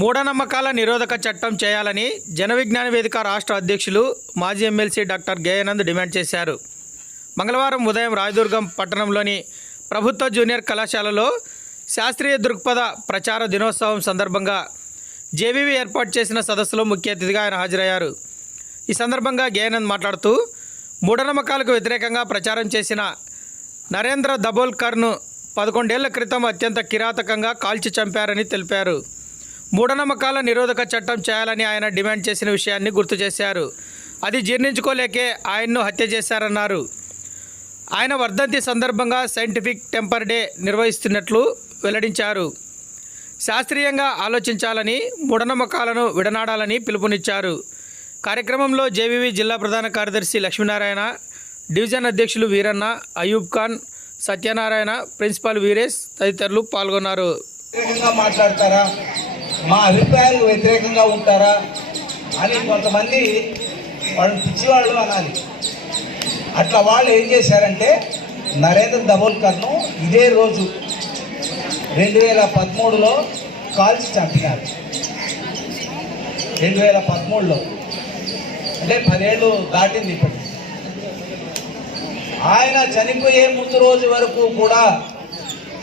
మూఢనమ్మకాల నిరోధక చట్టం చేయాలని జనవిజ్ఞాన వేదిక రాష్ట్ర అధ్యక్షులు మాజీ ఎమ్మెల్సీ డాక్టర్ గేయానంద్ డిమాండ్ చేశారు. మంగళవారం ఉదయం రాయదుర్గం పట్టణంలోని ప్రభుత్వ జూనియర్ కళాశాలలో శాస్త్రీయ దృక్పథ ప్రచార దినోత్సవం సందర్భంగా జేవీవి ఏర్పాటు చేసిన సదస్సులో ముఖ్య అతిథిగా ఆయన హాజరయ్యారు. ఈ సందర్భంగా గేయానంద్ మాట్లాడుతూ మూఢనమ్మకాలకు వ్యతిరేకంగా ప్రచారం చేసిన నరేంద్ర దబోల్కర్ను పదకొండేళ్ళ క్రితం అత్యంత కిరాతకంగా కాల్చి చంపారని తెలిపారు. మూఢనమ్మకాల నిరోధక చట్టం చేయాలని ఆయన డిమాండ్ చేసిన విషయాన్ని గుర్తు చేశారు. అది జీర్ణించుకోలేకే ఆయన్ను హత్య చేశారన్నారు. ఆయన వర్ధంతి సందర్భంగా సైంటిఫిక్ టెంపర్ డే నిర్వహిస్తున్నట్లు వెల్లడించారు. శాస్త్రీయంగా ఆలోచించాలని మూఢనమ్మకాలను విడనాడాలని పిలుపునిచ్చారు. కార్యక్రమంలో జేవీవి జిల్లా ప్రధాన కార్యదర్శి లక్ష్మీనారాయణ డివిజన్ అధ్యక్షులు వీరన్న అయూబ్ ఖాన్ సత్యనారాయణ ప్రిన్సిపాల్ వీరేష్ తదితరులు పాల్గొన్నారు. మాట్లాడతారా? మా అభిప్రాయాలకు వ్యతిరేకంగా ఉంటారా అని కొంతమంది వాళ్ళు పిచ్చివాళ్ళు అనాలి. అట్లా వాళ్ళు ఏం చేశారంటే నరేంద్ర దబోల్కర్ను ఇదే రోజు రెండు వేల పదమూడులో కాల్చి చంపినారు. రెండు వేల పదమూడులో. అంటే పదేళ్ళు దాటింది ఇప్పుడు ఆయన చనిపోయే ముందు రోజు వరకు కూడా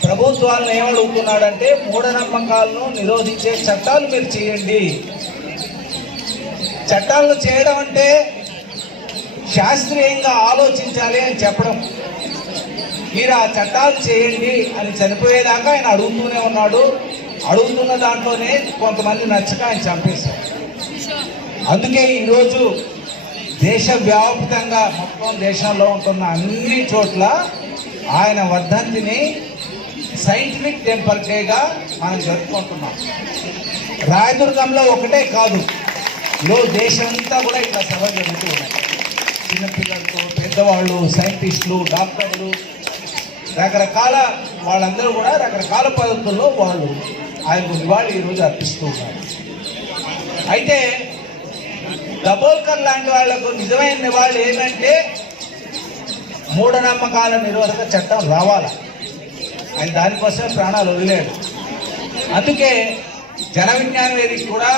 ప్రభుత్వాలను ఏమడుగుతున్నాడంటే మూఢనమ్మకాలను నిరోధించే చట్టాలు మీరు చేయండి. చట్టాలను చేయడం అంటే శాస్త్రీయంగా ఆలోచించాలి అని చెప్పడం. మీరు ఆ చట్టాలు చేయండి అని చనిపోయేదాకా ఆయన అడుగుతూనే ఉన్నాడు. అడుగుతున్న దాంట్లోనే కొంతమంది నచ్చక ఆయన చంపేశారు. అందుకే ఈరోజు దేశవ్యాప్తంగా మొత్తం దేశంలో ఉంటున్న అన్ని చోట్ల ఆయన వర్ధంతిని సైంటిఫిక్ టెంపర్ డేగా మనం జరుపుకుంటున్నాం రాయదుర్గంలో ఒకటే కాదు లో దేశమంతా కూడా ఇట్లా సభ జరుగుతూ ఉన్నాయి. చిన్నపిల్లలతో పెద్దవాళ్ళు సైంటిస్టులు డాక్టర్లు రకరకాల వాళ్ళందరూ కూడా రకరకాల పద్ధతుల్లో వాళ్ళు ఆయనకు నివాళి ఈరోజు అర్పిస్తూ ఉన్నారు. అయితే దబోల్కర్ లాంటి వాళ్ళకు నిజమైన నివాళి ఏంటంటే మూఢనమ్మకాల నిరోధక చట్టం రావాలి? ఆయన దానికోసమే ప్రాణాలు వదిలేడు. అందుకే జన విజ్ఞాన వేదిక కూడా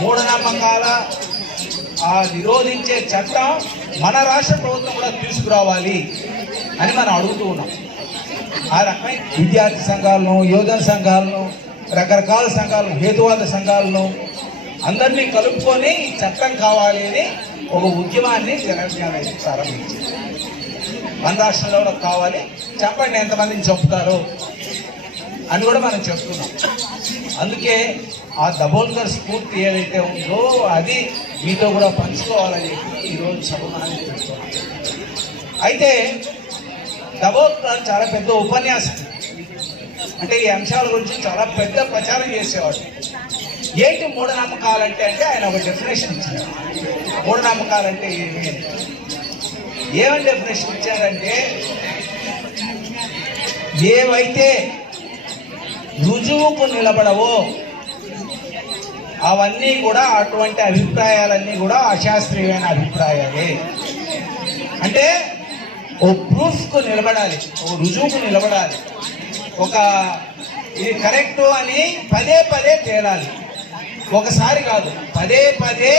మూఢనమ్మకాల ఆ నిరోధించే చట్టం మన రాష్ట్ర ప్రభుత్వం కూడా తీసుకురావాలి అని మనం అడుగుతూ ఉన్నాం. ఆ రకమైన విద్యార్థి సంఘాలను యోజన సంఘాలను రకరకాల సంఘాలను హేతువాద సంఘాలను అందరినీ కలుపుకొని చట్టం కావాలి అని ఒక ఉద్యమాన్ని జన విజ్ఞాన ప్రారంభించింది. మన రాష్ట్రంలో కూడా కావాలి. చెప్పండి ఎంతమందిని చంపుతారు అని కూడా మనం చెప్తున్నాం. అందుకే ఆ దబోల్కర్ స్ఫూర్తి ఏదైతే ఉందో అది మీతో కూడా పంచుకోవాలని చెప్పి ఈరోజు సభనాన్ని చెప్తున్నాం అయితే దబోల్కర్ చాలా పెద్ద ఉపన్యాసం అంటే ఈ అంశాల గురించి చాలా పెద్ద ప్రచారం చేసేవాడు. ఏంటి మూఢనమ్మకాలంటే అంటే ఆయన ఒక డెఫినేషన్ ఇచ్చారు మూఢనమ్మకాలంటే ఏమి ఏమని డెఫినేషన్ ఇచ్చారంటే ఏవైతే రుజువుకు నిలబడవో అవన్నీ కూడా అటువంటి అభిప్రాయాలన్నీ కూడా అశాస్త్రీయమైన అభిప్రాయాలే. అంటే ఓ ప్రూఫ్కు నిలబడాలి ఓ రుజువుకు నిలబడాలి ఒక ఇది కరెక్టు అని పదే పదే తేలాలి. ఒకసారి కాదు పదే పదే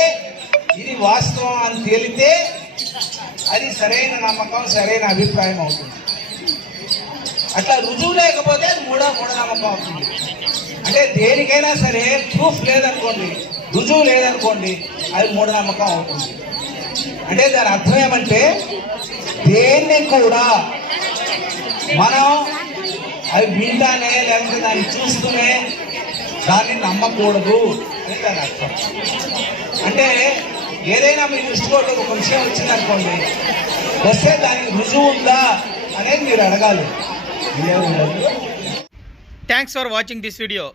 ఇది వాస్తవం అని తేలితే అది సరైన నమ్మకం సరైన అభిప్రాయం అవుతుంది. అట్లా రుజువు లేకపోతే అది మూడో మూఢనమ్మకం అవుతుంది. అంటే దేనికైనా సరే ప్రూఫ్ లేదనుకోండి రుజువు లేదనుకోండి అది మూఢనమ్మకం అవుతుంది. అంటే దాని అర్థం ఏమంటే దేన్ని కూడా మనం అవి వింటానే లేకపోతే దాన్ని చూస్తూనే దాన్ని నమ్మకూడదు అని దాని అర్థం. అంటే ఏదైనా మీ దృష్టిలో ఒక విషయం వచ్చిందనుకోండి వస్తే దానికి రుజువు ఉందా అనేది మీరు అడగాలి. Thanks for watching this video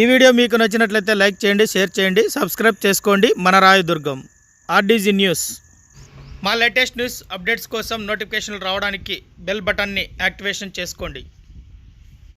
ఈ వీడియో మీకు నచ్చినట్లయితే లైక్ చేయండి షేర్ చేయండి సబ్స్క్రైబ్ చేసుకోండి. మన రాయదుర్గం ఆర్డీజీ న్యూస్ మా లేటెస్ట్ న్యూస్ అప్డేట్స్ కోసం నోటిఫికేషన్లు రావడానికి బెల్ బటన్ని యాక్టివేషన్ చేసుకోండి.